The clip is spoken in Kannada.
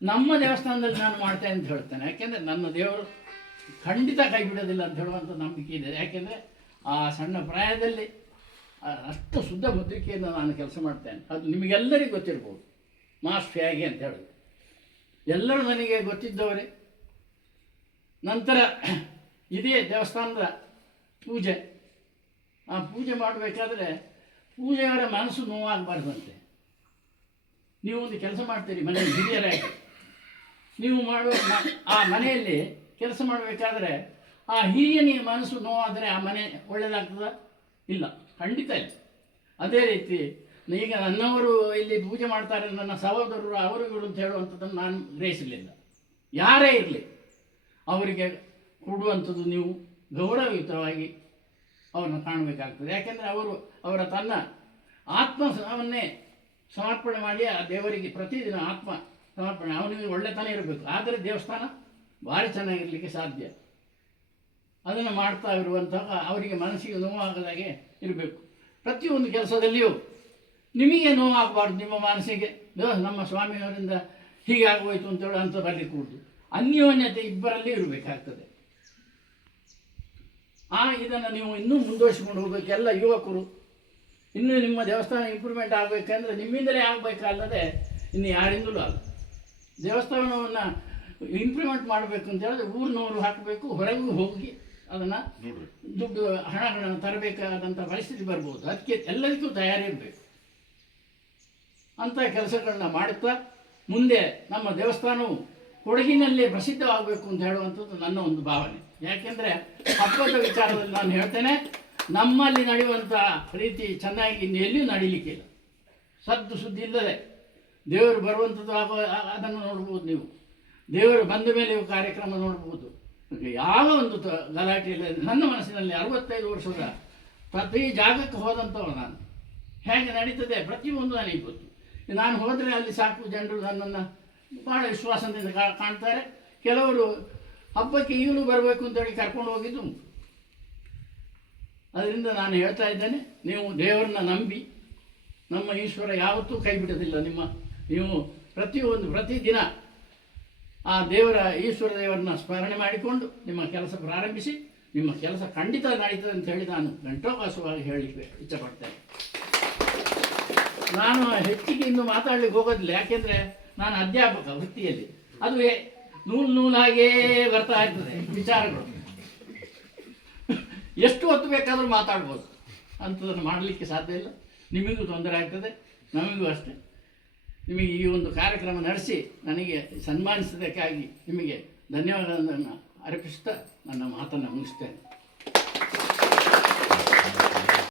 ನಮ್ಮ ದೇವಸ್ಥಾನದಲ್ಲಿ ನಾನು ಮಾಡ್ತೇನೆ ಅಂತ ಹೇಳ್ತೇನೆ. ಯಾಕೆಂದರೆ ನನ್ನ ದೇವರು ಖಂಡಿತ ಕೈ ಬಿಡೋದಿಲ್ಲ ಅಂತ ಹೇಳುವಂಥ ನಂಬಿಕೆ ಇದೆ. ಯಾಕೆಂದರೆ ಆ ಸಣ್ಣ ಪ್ರಾಯದಲ್ಲಿ ಅಷ್ಟು ಶುದ್ಧ ಮುದ್ರಿಕೆಯನ್ನು ನಾನು ಕೆಲಸ ಮಾಡ್ತೇನೆ. ಅದು ನಿಮಗೆಲ್ಲರಿಗೂ ಗೊತ್ತಿರ್ಬೋದು. ಮಾಸ್ಟರ್ ಹೇಗೆ ಅಂತ ಹೇಳೋದು ಎಲ್ಲರೂ ನನಗೆ ಗೊತ್ತಿದ್ದವರೇ. ನಂತರ ಇದೇ ದೇವಸ್ಥಾನದ ಪೂಜೆ, ಆ ಪೂಜೆ ಮಾಡಬೇಕಾದ್ರೆ ಪೂಜೆಯವರ ಮನಸ್ಸು ನೋವಾಗಬಾರ್ದಂತೆ. ನೀವು ಒಂದು ಕೆಲಸ ಮಾಡ್ತೀರಿ ಮನೆಯಲ್ಲಿ ಹಿರಿಯರಾಗಿ, ನೀವು ಮಾಡುವ ಆ ಮನೆಯಲ್ಲಿ ಕೆಲಸ ಮಾಡಬೇಕಾದ್ರೆ ಆ ಹಿರಿಯನಿಗೆ ಮನಸ್ಸು ನೋವಾದರೆ ಆ ಮನೆ ಒಳ್ಳೆಯದಾಗ್ತದ? ಇಲ್ಲ, ಖಂಡಿತ ಇಲ್ಲ. ಅದೇ ರೀತಿ ಈಗ ನನ್ನವರು ಇಲ್ಲಿ ಪೂಜೆ ಮಾಡ್ತಾರೆ, ನನ್ನ ಸಹೋದರರು ಅವರು ಇವರು ಅಂತ ಹೇಳುವಂಥದ್ದನ್ನು ನಾನು ಗ್ರಹಿಸಲಿಲ್ಲ. ಯಾರೇ ಇರಲಿ ಅವರಿಗೆ ಕೊಡುವಂಥದ್ದು ನೀವು ಗೌರವಯುತವಾಗಿ ಅವರನ್ನು ಕಾಣಬೇಕಾಗ್ತದೆ. ಯಾಕೆಂದರೆ ಅವರ ತನ್ನ ಆತ್ಮವನ್ನೇ ಸಮರ್ಪಣೆ ಮಾಡಿ ಆ ದೇವರಿಗೆ ಪ್ರತಿದಿನ ಆತ್ಮ ಸಮರ್ಪಣೆ, ಅವನಿಗೆ ಒಳ್ಳೆತನ ಇರಬೇಕು. ಆದರೆ ದೇವಸ್ಥಾನ ಭಾರಿ ಚೆನ್ನಾಗಿರಲಿಕ್ಕೆ ಸಾಧ್ಯ. ಅದನ್ನು ಮಾಡ್ತಾ ಇರುವಂತಹ ಅವರಿಗೆ ಮನಸ್ಸಿಗೆ ನೋವಾಗದಾಗೆ ಇರಬೇಕು. ಪ್ರತಿಯೊಂದು ಕೆಲಸದಲ್ಲಿಯೂ ನಿಮಗೆ ನೋವಾಗಬಾರ್ದು. ನಿಮ್ಮ ಮನಸ್ಸಿಗೆ ನಮ್ಮ ಸ್ವಾಮಿಯವರಿಂದ ಹೀಗಾಗೋಯ್ತು ಅಂತೇಳಿ ಅಂತ ಬರಲಿಕ್ಕೆ ಕೂಡುದು. ಅನ್ಯೋನ್ಯತೆ ಇಬ್ಬರಲ್ಲಿ ಇರಬೇಕಾಗ್ತದೆ. ಇದನ್ನು ನೀವು ಇನ್ನೂ ಮುಂದುವರಿಸಿಕೊಂಡು ಹೋಗಬೇಕು. ಎಲ್ಲ ಯುವಕರು ಇನ್ನೂ ನಿಮ್ಮ ದೇವಸ್ಥಾನ ಇಂಪ್ರೂವ್ಮೆಂಟ್ ಆಗಬೇಕಂದ್ರೆ ನಿಮ್ಮಿಂದಲೇ ಆಗಬೇಕಲ್ಲದೆ ಇನ್ನು ಯಾರಿಂದಲೂ ಅಲ್ಲ. ದೇವಸ್ಥಾನವನ್ನು ಇಂಪ್ರೂವ್ಮೆಂಟ್ ಮಾಡಬೇಕು ಅಂತ ಹೇಳಿದ್ರೆ ಊರಿನವರು ಹಾಕಬೇಕು, ಹೊರಗೂ ಹೋಗಿ ಅದನ್ನು ದುಡ್ಡು ಹಣಗಳನ್ನು ತರಬೇಕಾದಂಥ ಪರಿಸ್ಥಿತಿ ಬರ್ಬೋದು. ಅದಕ್ಕೆ ಎಲ್ಲರಿಗೂ ತಯಾರಿ ಇರಬೇಕು. ಅಂಥ ಕೆಲಸಗಳನ್ನ ಮಾಡುತ್ತಾ ಮುಂದೆ ನಮ್ಮ ದೇವಸ್ಥಾನವು ಕೊಡಗಿನಲ್ಲಿ ಪ್ರಸಿದ್ಧವಾಗಬೇಕು ಅಂತ ಹೇಳುವಂಥದ್ದು ನನ್ನ ಒಂದು ಭಾವನೆ. ಯಾಕೆಂದರೆ ಹಬ್ಬದ ವಿಚಾರದಲ್ಲಿ ನಾನು ಹೇಳ್ತೇನೆ, ನಮ್ಮಲ್ಲಿ ನಡೆಯುವಂಥ ರೀತಿ ಚೆನ್ನಾಗಿ ಇನ್ನು ಎಲ್ಲಿಯೂ ನಡೀಲಿಕ್ಕಿಲ್ಲ. ಸದ್ದು ಸುದ್ದಿ ಇಲ್ಲದೆ ದೇವರು ಬರುವಂಥದ್ದು ಅದನ್ನು ನೋಡ್ಬೋದು. ನೀವು ದೇವರು ಬಂದ ಮೇಲೆ ಕಾರ್ಯಕ್ರಮ ನೋಡ್ಬೋದು. ಯಾವ ಒಂದು ಗಲಾಟೆ ಇಲ್ಲ. ನನ್ನ ಮನಸ್ಸಿನಲ್ಲಿ 65 ವರ್ಷದ ಪ್ರತಿ ಜಾಗಕ್ಕೆ ಹೋದಂಥವ ನಾನು. ಹೇಗೆ ನಡೀತದೆ ಪ್ರತಿಯೊಂದು ನನಗೆ ಗೊತ್ತು. ನಾನು ಹೋದರೆ ಅಲ್ಲಿ ಸಾಕು ಜನರು ನನ್ನನ್ನು ಭಾಳ ವಿಶ್ವಾಸದಿಂದ ಕಾಣ್ತಾರೆ. ಕೆಲವರು ಹಬ್ಬಕ್ಕೆ ಈಗಲೂ ಬರಬೇಕು ಅಂತೇಳಿ ಕರ್ಕೊಂಡು ಹೋಗಿದ್ದು ಉಂಟು. ಅದರಿಂದ ನಾನು ಹೇಳ್ತಾ ಇದ್ದೇನೆ, ನೀವು ದೇವರನ್ನ ನಂಬಿ, ನಮ್ಮ ಈಶ್ವರ ಯಾವತ್ತೂ ಕೈ ಬಿಡೋದಿಲ್ಲ. ನೀವು ಪ್ರತಿದಿನ ಆ ಈಶ್ವರ ದೇವರನ್ನ ಸ್ಮರಣೆ ಮಾಡಿಕೊಂಡು ನಿಮ್ಮ ಕೆಲಸ ಪ್ರಾರಂಭಿಸಿ. ನಿಮ್ಮ ಕೆಲಸ ಖಂಡಿತ ನಡೀತದೆ ಅಂತ ಹೇಳಿ ನಾನು ಗಂಟೋಪಾಸವಾಗಿ ಹೇಳಲಿಕ್ಕೆ ಇಷ್ಟಪಡ್ತೇನೆ. ನಾನು ಹೆಚ್ಚಿಗೆ ಇನ್ನು ಮಾತಾಡಲಿಕ್ಕೆ ಹೋಗೋದಿಲ್ಲ. ಯಾಕೆಂದರೆ ನಾನು ಅಧ್ಯಾಪಕ ವೃತ್ತಿಯಲ್ಲಿ. ಅದು ನೂಲಾಗೇ ಬರ್ತಾ ಇರ್ತದೆ ವಿಚಾರಗಳು. ಎಷ್ಟು ಹೊತ್ತು ಬೇಕಾದರೂ ಮಾತಾಡ್ಬೋದು, ಅಂಥದನ್ನು ಮಾಡಲಿಕ್ಕೆ ಸಾಧ್ಯ ಇಲ್ಲ. ನಿಮಗೂ ತೊಂದರೆ ಆಗ್ತದೆ, ನಮಗೂ ಅಷ್ಟೇ. ನಿಮಗೆ ಈ ಒಂದು ಕಾರ್ಯಕ್ರಮ ನಡೆಸಿ ನನಗೆ ಸನ್ಮಾನಿಸಿದ್ದಕ್ಕಾಗಿ ನಿಮಗೆ ಧನ್ಯವಾದಗಳನ್ನು ಅರ್ಪಿಸ್ತಾ ನನ್ನ ಮಾತನ್ನು ಮುಗಿಸ್ತೇನೆ.